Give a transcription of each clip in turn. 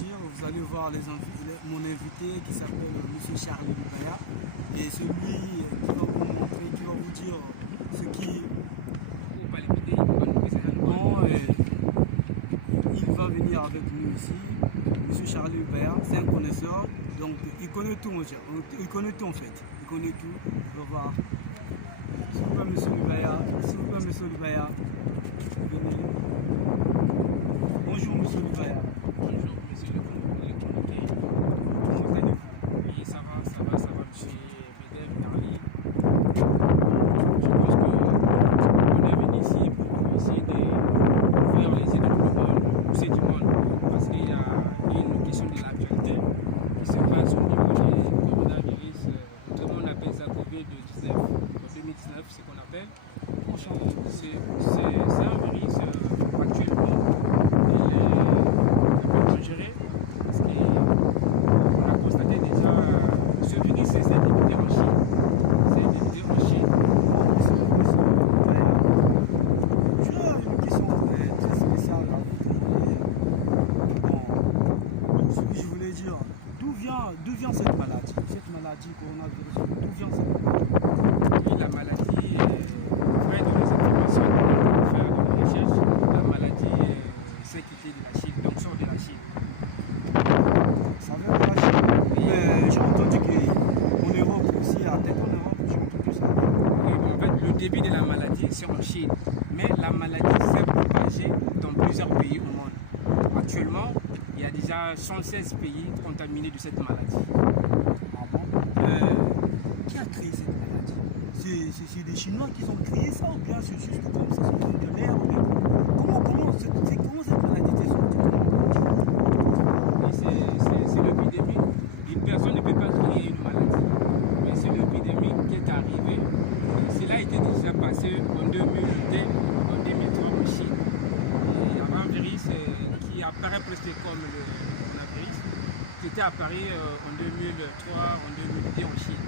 sortir, vous allez voir mon invité qui s'appelle M. Charlie Lubaya. Et c'est lui qui va vous montrer, qui va vous dire ce qui... Bon, il va venir avec nous ici. M. Charlie Lubaya, c'est un connaisseur. Donc il connaît tout, mon cher. Il connaît tout en fait. Il connaît tout. On va voir. S'il vous plaît, M. Lubaya. S'il vous plaît, M. Lubaya. Venez. Bonjour, M. Lubaya. Bonjour, monsieur le chroniqueur. Comment allez-vous? Oui, ça va, monsieur Bedel Narli. Je pense qu'on est venu ici pour essayer d'ouvrir les yeux de tout le monde, pousser du monde, parce qu'il y a une question de l'actualité qui se passe au niveau du coronavirus. Tout le monde appelle ça Covid-19, Covid-19, c'est ce qu'on appelle. C'est un virus actuellement. Gérer parce qu'on a constaté déjà ce virus c'est débuté en Chine. C'est débuté en Chine. Je une question très spéciale à vous demander. Je voulais dire, d'où vient cette maladie? Cette maladie coronavirus, d'où vient cette maladie? Oui, la maladie, après dans les informations qu'on fait dans la recherche, la maladie s'est quittée de la Chine, donc sort de la Chine. Ça vient de la Chine. Mais j'ai entendu qu'en Europe aussi, à tête en Europe, j'ai entendu ça. Oui, en fait, le début de la maladie, c'est en Chine. Mais la maladie s'est propagée dans plusieurs pays au monde. Actuellement, il y a déjà 116 pays contaminés de cette maladie. Ah bon? Qui a créé cette maladie? C'est des Chinois qui ont créé ça ou bien c'est juste comme ça, c'est comme de l'air? Comment cette maladie est sortie? C'est l'épidémie. Une personne ne peut pas créer une maladie. Mais c'est l'épidémie qui est arrivée. Cela a été déjà passé en 2002, en 2003 en Chine. Il y avait un virus qui apparaît presque comme le coronavirus, qui était apparu en 2003, en 2002 en Chine.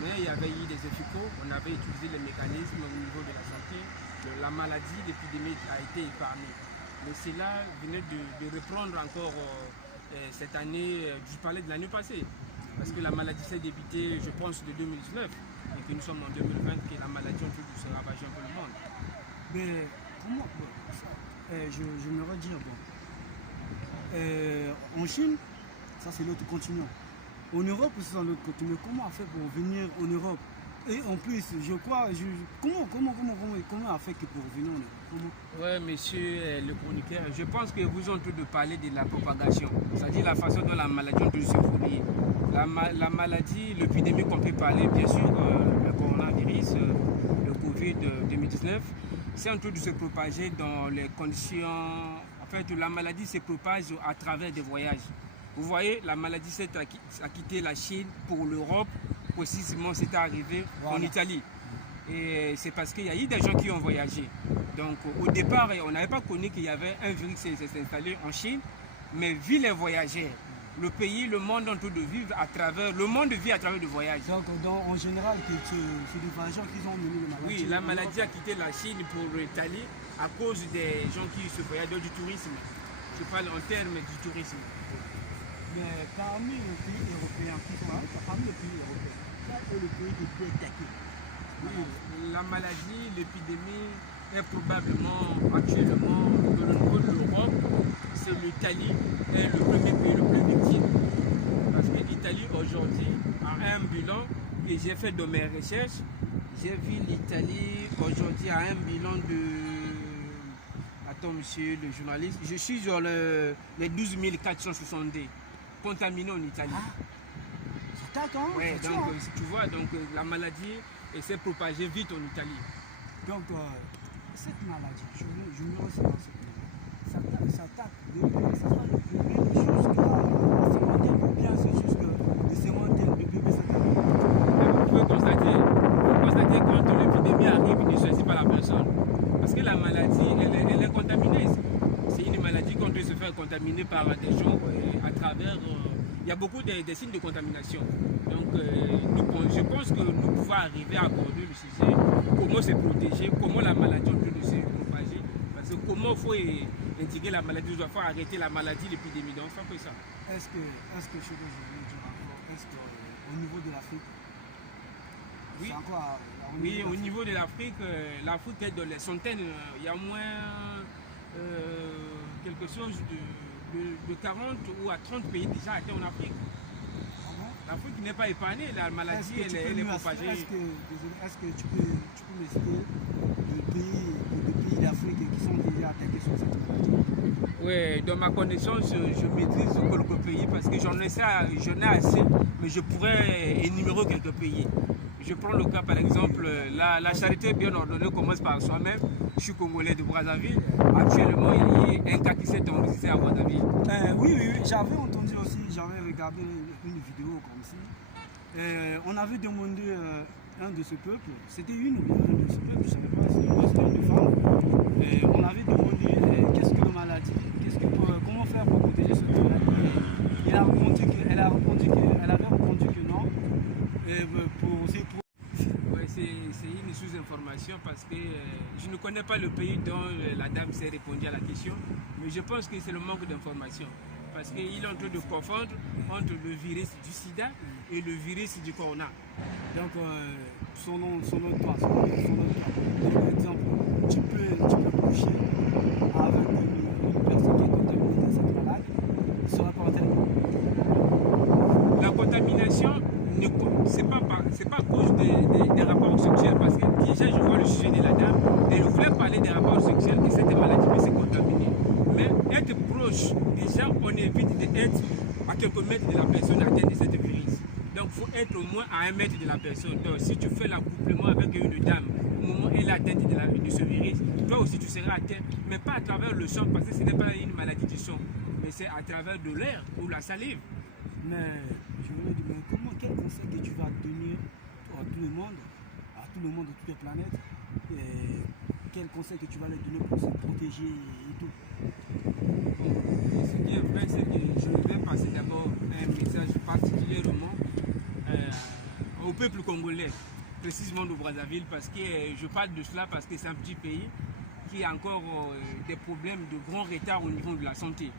Mais il y avait eu des efficaces, on avait utilisé les mécanismes au niveau de la santé. La maladie, l'épidémie a été épargnée. Mais cela venait de reprendre encore cette année, je parlais de l'année passée, parce que la maladie s'est débutée, je pense, de 2019, et que nous sommes en 2020, que la maladie en train de se ravager un peu le monde. Mais comment j'aimerais dire, en Chine, ça c'est l'autre continent. En Europe, c'est dans l'autre continent. Comment a fait pour venir en Europe? Et en plus, je crois, comment a fait pour venir en Europe? Oui, monsieur le chroniqueur, je pense que vous êtes en train de parler de la propagation, c'est-à-dire la façon dont la maladie est en train de se produire. La maladie, l'épidémie qu'on peut parler, bien sûr, le coronavirus, le Covid-19, c'est en train de se propager dans les conditions. En fait, la maladie se propage à travers des voyages. Vous voyez, la maladie a quitté la Chine pour l'Europe. Précisément, c'est arrivé en Italie. Et c'est parce qu'il y a eu des gens qui ont voyagé. Donc au départ, on n'avait pas connu qu'il y avait un virus qui s'est installé en Chine. Mais vu les voyageurs, le pays, le monde en train de vivre à travers, le monde vit à travers le voyage. Donc en général, c'est des voyageurs qui ont mené la maladie. Oui, la maladie a quitté la Chine pour l'Italie à cause des gens qui se voyagent, du tourisme. Je parle en termes du tourisme. Mais parmi les pays européens, parmi les pays européens, quel est le pays qui peut attaquer? Oui, la maladie, l'épidémie est probablement actuellement au niveau de l'Europe, c'est l'Italie est le premier pays le plus victime. Parce que l'Italie aujourd'hui a un bilan que j'ai fait dans mes recherches. J'ai vu l'Italie aujourd'hui à un bilan de... Attends monsieur le journaliste, je suis sur les 12 462 contaminés en Italie. Ça attaque, hein? Oui, donc tu vois, donc la maladie s'est propagée vite en Italie. Donc cette maladie, je me ressens dans cette maladie. Ça attaque ça va le bébé jusqu'à la cinquantaine ou bien c'est jusqu'à les cinquantaines de bébés ça attaque. Vous pouvez constater quand l'épidémie arrive, il ne choisit pas la personne. Parce que la maladie, elle est contaminée. C'est une maladie qu'on peut se faire contaminer par des gens à travers... il y a beaucoup de signes de contamination. Donc je pense que nous pouvons arriver à aborder le sujet, comment se protéger, comment la maladie peut se propager. Parce que comment il faut d'intégrer la maladie, il doit faire arrêter la maladie, l'épidémie. Donc, c'est un peu ça. Est-ce que ce que je voulais dire encore, est-ce qu'au niveau de l'Afrique, Oui. c'est encore Oui, au niveau de l'Afrique, l'Afrique est dans les centaines, il y a au moins quelque chose de 40 ou à 30 pays déjà atteints en Afrique. L'Afrique n'est pas épargnée, la maladie elle est propagée. Est-ce que tu peux me citer des pays d'Afrique qui sont déjà attaqués sur cette maladie? Oui, dans ma connaissance, je maîtrise quelques pays parce que j'en ai assez, mais je pourrais énumérer quelques pays. Je prends le cas par exemple, la charité bien ordonnée commence par soi-même. Je suis congolais de Brazzaville. Actuellement, il y a un cas qui s'est enregistré à Brazzaville. Oui, j'avais entendu aussi, j'avais regardé une vidéo comme ça. On avait demandé un de ce peuple, c'était une ou bien un de ce peuple, je ne savais pas si c'était une femme. On avait demandé qu'est-ce que la maladie, comment faire pour protéger ce maladie. Elle avait répondu que non. Ouais, c'est une sous-information parce que je ne connais pas le pays dont la dame s'est répondu à la question, mais je pense que c'est le manque d'information. Parce qu'il est en train de confondre entre le virus du sida et le virus du corona. Donc, son nom de toi. Donc, par exemple, tu peux coucher avec une personne qui est contaminée de cette maladie, il sera porté. La contamination, c'est pas à cause des rapports sexuels, parce que déjà je vois le sujet de la dame, et je voulais parler des rapports sexuels, que cette maladie peut se contaminer. Mais être proche, déjà on évite d'être à quelques mètres de la personne atteinte de cette virus. Donc il faut être au moins à 1 mètre de la personne. Donc si tu fais l'accouplement avec une dame, au moment où elle est atteinte de ce virus, toi aussi tu seras atteint, mais pas à travers le sang, parce que ce n'est pas une maladie du sang, mais c'est à travers de l'air ou la salive. Mais je voulais dire, quel conseil que tu vas donner à tout le monde de toute la planète, quel conseil que tu vas leur donner pour se protéger et tout? Bon, ce qui est vrai, c'est que je vais passer d'abord un message particulièrement au peuple congolais, précisément de Brazzaville, parce que je parle de cela parce que c'est un petit pays qui a encore des problèmes de grand retard au niveau de la santé.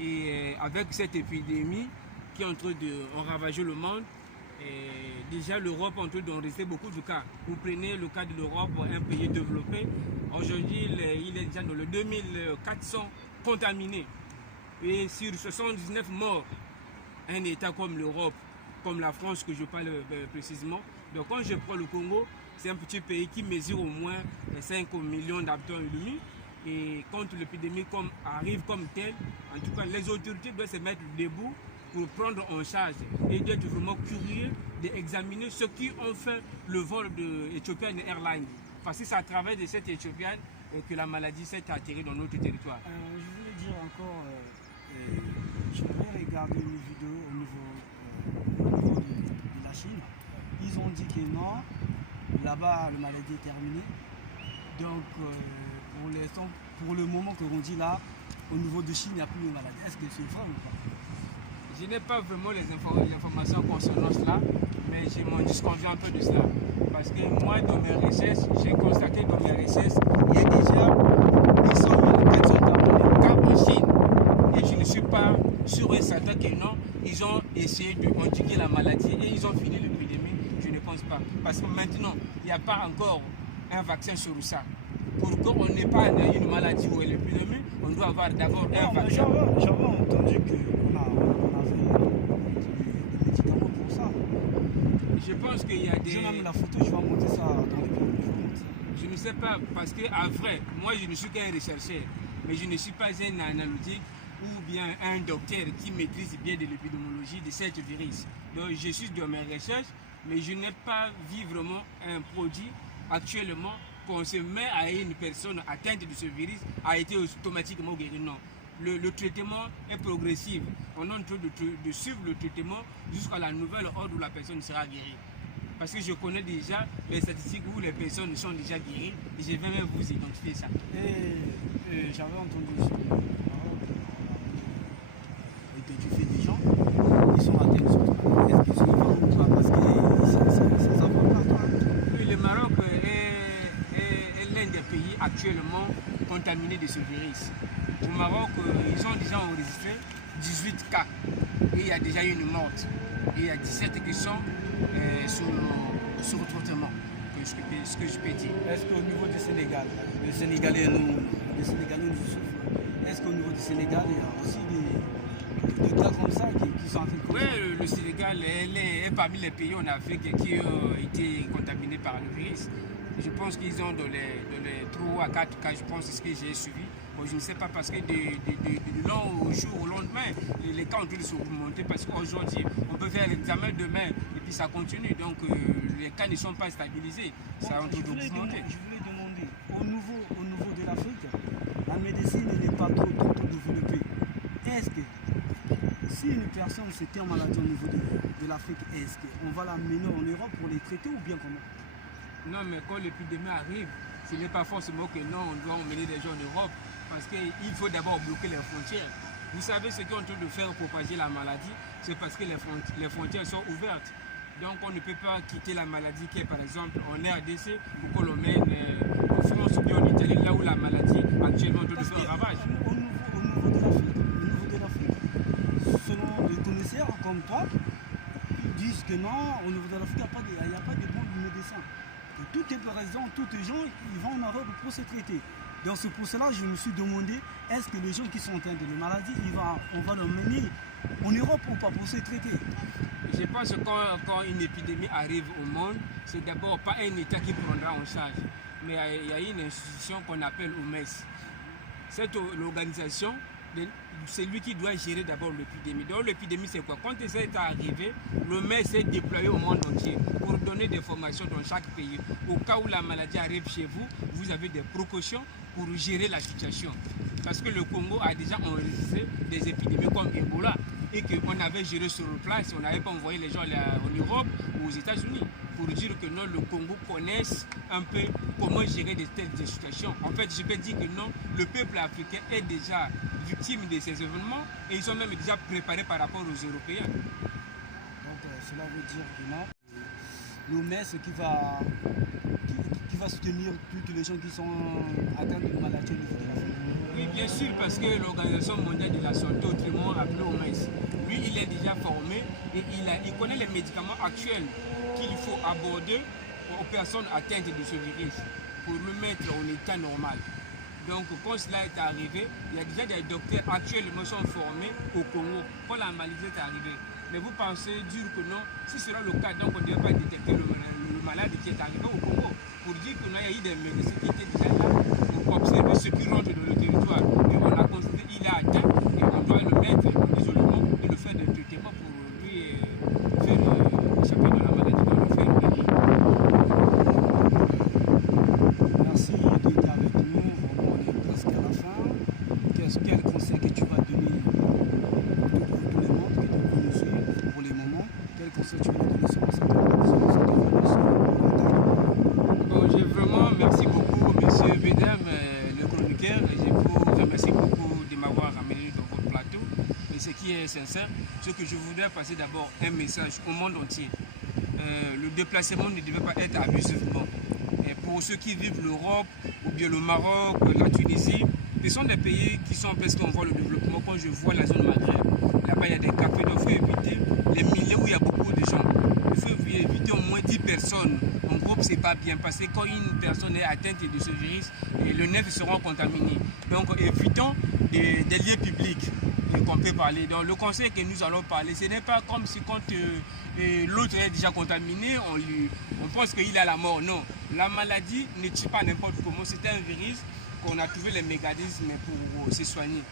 Et avec cette épidémie qui est en train de ravager le monde, et déjà l'Europe est en train d'enregistrer beaucoup de cas. Vous prenez le cas de l'Europe, un pays développé, aujourd'hui il est déjà dans le 2400 contaminés. Et sur 79 morts, un État comme l'Europe, comme la France que je parle précisément. Donc quand je prends le Congo, c'est un petit pays qui mesure au moins 5 millions d'habitants et demi. Et quand l'épidémie arrive comme telle, en tout cas les autorités doivent se mettre debout pour prendre en charge et d'être vraiment curieux d'examiner ceux qui ont fait le vol de Ethiopian Airlines. Parce que c'est à travers de cette Ethiopian que la maladie s'est atterrée dans notre territoire. Je voulais dire encore, j'avais regardé une vidéo au niveau de la Chine. Ils ont dit que non, là-bas la maladie est terminée. Donc pour le moment que l'on dit là, au niveau de Chine, il n'y a plus de maladie. Est-ce que c'est vrai ou pas? Je n'ai pas vraiment les informations concernant cela, mais je m'en disconviens un peu de cela. Parce que moi, dans mes recherches, j'ai constaté dans mes recherches, il y a déjà 800 400 cas en Chine. Et je ne suis pas sûr et certain que non, ils ont essayé d'endiguer la maladie et ils ont fini l'épidémie. Je ne pense pas. Parce que maintenant, il n'y a pas encore un vaccin sur ça. Pour qu'on n'ait pas une maladie ou une épidémie, on doit avoir d'abord un vaccin. J'avais entendu qu'on avait des médicaments pour ça. Je pense qu'il y a des... J'ai même la photo, je vais monter ça dans les vidéos. Je ne sais pas, parce qu'en vrai, moi je ne suis qu'un rechercheur, mais je ne suis pas un analytique ou bien un docteur qui maîtrise bien de l'épidémiologie de cette virus. Donc je suis dans mes recherches, mais je n'ai pas vu vraiment un produit actuellement qu'on se met à une personne atteinte de ce virus a été automatiquement guéri. Non. Le traitement est progressif. On est en train de suivre le traitement jusqu'à la nouvelle ordre où la personne sera guérie. Parce que je connais déjà les statistiques où les personnes sont déjà guéries et je vais même vous identifier ça. Et j'avais entendu aussi que tu fais des gens qui sont atteints de ce problème. Est-ce que c'est vrai ou pas? Parce que ça va pas. Oui, le Maroc est l'un des pays actuellement contaminés de ce virus. Au Maroc, ils ont déjà enregistré 18 cas. Et il y a déjà une morte. Et il y a 17 qui sont sur traitement. Ce que je peux dire. Est-ce qu'au niveau du Sénégal, les Sénégalais nous souffrent? Est-ce qu'au niveau du Sénégal, il y a aussi des cas comme ça qui sont en train de... Oui, le Sénégal est parmi les pays en Afrique qui ont été contaminés par le virus. Je pense qu'ils ont dans les 3 à 4 cas, je pense, c'est ce que j'ai suivi. Bon, je ne sais pas parce que de long au jour au lendemain, les cas ont dû se remonter parce qu'aujourd'hui, on peut faire l'examen demain et puis ça continue. Donc les cas ne sont pas stabilisés. Ça a dû augmenter. Je voulais demander, au niveau de l'Afrique, la médecine n'est pas trop développée. Est-ce que si une personne se tient malade au niveau de l'Afrique, est-ce qu'on va l'amener en Europe pour les traiter ou bien comment? Non, mais quand l'épidémie arrive, ce n'est pas forcément que non, on doit emmener des gens en Europe, parce qu'il faut d'abord bloquer les frontières. Vous savez ce qu'on est en train de faire propager la maladie, c'est parce que les frontières sont ouvertes. Donc on ne peut pas quitter la maladie qui est par exemple en RDC ou qu'on l'emmène en France ou bien en Italie, là où la maladie actuellement est en train de faire un ravage. Au niveau de l'Afrique, selon les connaisseurs comme toi, ils disent que non, au niveau de l'Afrique, il n'y a pas de bons médecins. Que tout est présent, tous les gens, ils vont en Europe pour se traiter. Donc c'est pour cela que je me suis demandé, est-ce que les gens qui sont atteints de la maladie, on va les mener en Europe ou pas pour se traiter? Je pense que quand une épidémie arrive au monde, c'est d'abord pas un État qui prendra en charge, mais il y a une institution qu'on appelle OMS. Cette l'organisation, c'est lui qui doit gérer d'abord l'épidémie. Donc l'épidémie c'est quoi? Quand ça est arrivé, l'OMS est déployé au monde entier pour donner des formations dans chaque pays. Au cas où la maladie arrive chez vous, vous avez des précautions pour gérer la situation. Parce que le Congo a déjà enregistré des épidémies comme Ebola et qu'on avait géré sur place, on n'avait pas envoyé les gens en Europe ou aux États-Unis pour dire que non, le Congo connaisse un peu comment gérer de telles situations. En fait, je peux dire que non, le peuple africain est déjà victime de ces événements et ils sont même déjà préparés par rapport aux Européens. Donc cela veut dire que non, l'OMS qui va soutenir tous les gens qui sont atteints de maladies au niveau de l'Afrique. Oui, bien sûr, parce que l'Organisation mondiale de la santé, autrement appelée OMS, lui, il est déjà formé et il connaît les médicaments actuels qu'il faut aborder aux personnes atteintes de ce virus pour le mettre en état normal. Donc, quand cela est arrivé, il y a déjà des docteurs actuellement qui sont formés au Congo quand la maladie est arrivée. Mais vous pensez dire que non, si ce sera le cas, donc on ne devait pas détecter le malade qui est arrivé au Congo pour dire qu'il y a eu des médecins qui étaient déjà là pour observer ce qui rentre dans le territoire. Et on a constaté qu'il a atteint et on doit le mettre en isolement et le faire des traitements pour lui faire échapper de la maladie, pour le faire guérir. Merci d'être avec nous. On est presque à la fin. Quel conseil que tu vas donner pour tout le monde qui te connaissent pour les moments? Quel conseil tu vas donner sur cette Bon, j'ai vraiment merci beaucoup, monsieur Bédam, le chroniqueur. Je vous remercie beaucoup de m'avoir amené dans votre plateau. Et ce qui est sincère, c'est que je voudrais passer d'abord un message au monde entier. Le déplacement ne devait pas être abusivement. Et pour ceux qui vivent l'Europe, ou bien le Maroc, la Tunisie, ce sont des pays qui sont presque en voie de développement. Quand je vois la zone Maghreb, là-bas il y a des cafés, donc il faut éviter les milieux où il y a beaucoup de gens. Il faut éviter au moins 10 personnes. En groupe, c'est pas bien parce que quand une personne est atteinte de ce virus, les nerfs seront contaminés. Donc évitons des lieux publics qu'on peut parler. Donc le conseil que nous allons parler, ce n'est pas comme si quand l'autre est déjà contaminé, on pense qu'il a la mort. Non, la maladie ne tue pas n'importe comment. C'est un virus qu'on a trouvé les mécanismes pour se soigner.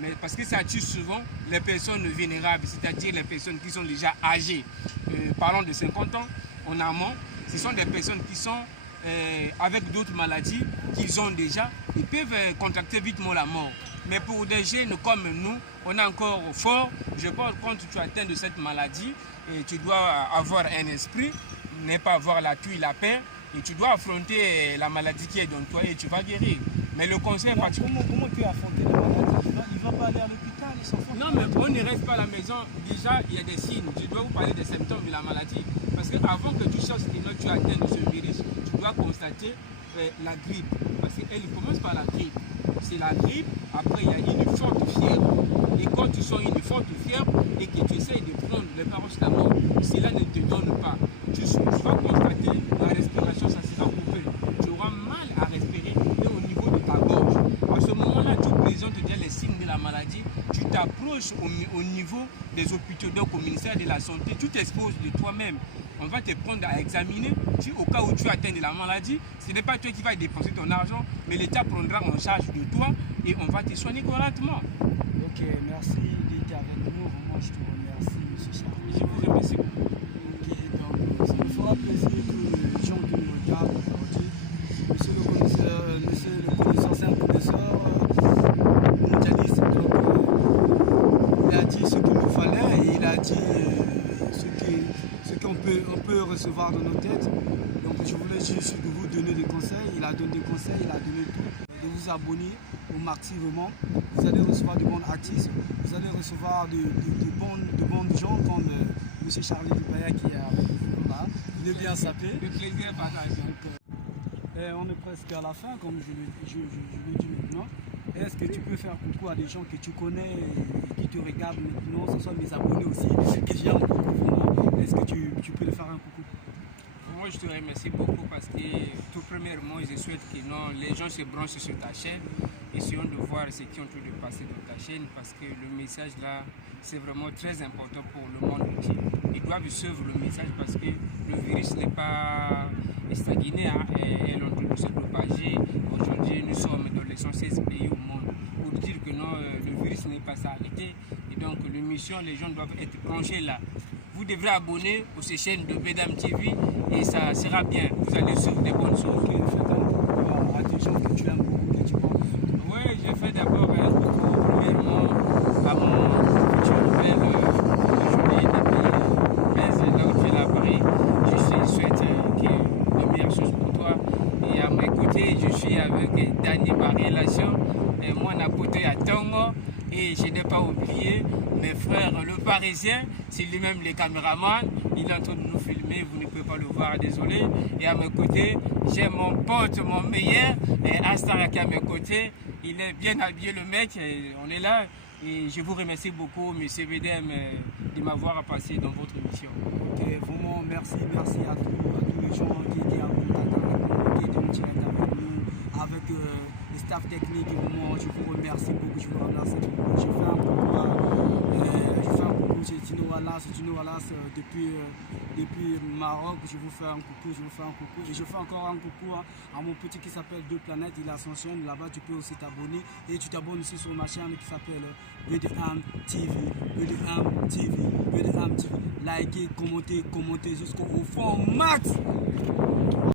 Mais parce que ça tue souvent les personnes vulnérables, c'est-à-dire les personnes qui sont déjà âgées. Parlons de 50 ans en amont, ce sont des personnes qui sont avec d'autres maladies qu'ils ont déjà, ils peuvent contracter vitement la mort. Mais pour des jeunes comme nous, on est encore fort. Je pense que quand tu es atteint de cette maladie, tu dois avoir un esprit, ne pas avoir la tuile, la peur, et tu dois affronter la maladie qui est dans toi et tu vas guérir. Mais le conseil particulier... Comment tu as affronté la maladie? Il ne va pas aller à l'hôpital, ils s'en foutent. Non, mais on ne reste pas à la maison. Déjà, il y a des signes. Je dois vous parler des symptômes de la maladie. Parce qu'avant que tu cherches que tu es atteint de ce virus, tu dois constater la grippe. Parce qu'elle commence par la grippe. C'est la grippe, après il y a une forte fièvre. Et quand tu sens une forte fièvre et que tu essayes de prendre le paracétamol, cela ne te donne pas. Tu vas constater la respiration, ça sera coupé. Tu auras mal à respirer et au niveau de ta gorge. À ce moment-là, tu présentes déjà les signes de la maladie. Tu t'approches au niveau des hôpitaux, donc au ministère de la Santé. Tu t'exposes de toi-même. On va te prendre à examiner. Au cas où tu atteins de la maladie, ce n'est pas toi qui vas dépenser ton argent, mais l'État prendra en charge de toi et on va te soigner correctement. Ok, merci d'être avec nous. Vraiment, je te remercie, M. Charles. Je vous remercie beaucoup. Ok, donc ça me fera plaisir que les gens qui nous regardent aujourd'hui, monsieur le connaisseur, c'est un connaisseur mondialiste. Donc, il a dit ce qu'il nous fallait et il a dit ce qu'on peut recevoir dans nos têtes. Donc, je voulais juste vous donner des conseils. Il a donné des conseils, il a donné tout. De vous abonner au maximum. Vous allez recevoir de bons artistes, vous allez recevoir de bons gens comme M. Charlie Dubaya qui est avec vous là. Il est bien sapé. Le plaisir est partagé. On est presque à la fin, comme je le dis maintenant. Est-ce que tu peux faire coucou à des gens que tu connais et qui te regardent maintenant, ce sont mes abonnés aussi, que j'aime beaucoup vraiment. Est-ce que tu peux leur faire un coucou? Moi, je te remercie beaucoup parce que tout premièrement, je souhaite que les gens se branchent sur ta chaîne. Essayons de voir ce qui est en train de passer dans ta chaîne parce que le message là, c'est vraiment très important pour le monde entier. Ils doivent suivre le message parce que le virus n'est pas stagné, hein, et est en train de se propager. Aujourd'hui, nous sommes dans les 116 pays au monde pour dire que non, le virus n'est pas arrêté. Et donc, l'émission, les gens doivent être branchés là. Vous devrez abonner aux chaînes de Bedam TV et ça sera bien. Vous allez suivre des bonnes choses. Fais un coucou à des gens que tu aimes beaucoup, que tu penses. Oui, je fais d'abord un coucou premièrement à mon futur père aujourd'hui depuis 15 ans là où tu es là à Paris. Je souhaite que de meilleures choses pour toi. Et à mes côtés, je suis avec Danny Barrelation et moi, Napoté à Tongo. Et je n'ai pas oublié mes frères, le Parisien, c'est lui-même le caméraman. Il est en train de nous filmer, vous ne pouvez pas le voir, désolé. Et à mes côtés, j'ai mon pote, mon meilleur, Astar qui est à mes côtés. Il est bien habillé, le mec, et on est là. Et je vous remercie beaucoup, M. BDM, de m'avoir passé dans votre émission. Ok, vraiment, merci à tous les gens qui étaient en contact avec nous, qui étaient en direct avec nous, avec le staff technique. Vraiment, je vous remercie beaucoup, je vous remercie beaucoup. Je fais un coucou, c'est Tino Wallace depuis Maroc. Je vous fais un coucou. Et je fais encore un coucou à mon petit qui s'appelle Deux Planètes. Il a son chaîne là-bas, tu peux aussi t'abonner. Et tu t'abonnes aussi sur ma chaîne qui s'appelle BDM TV. Likez, commentez jusqu'au fond max.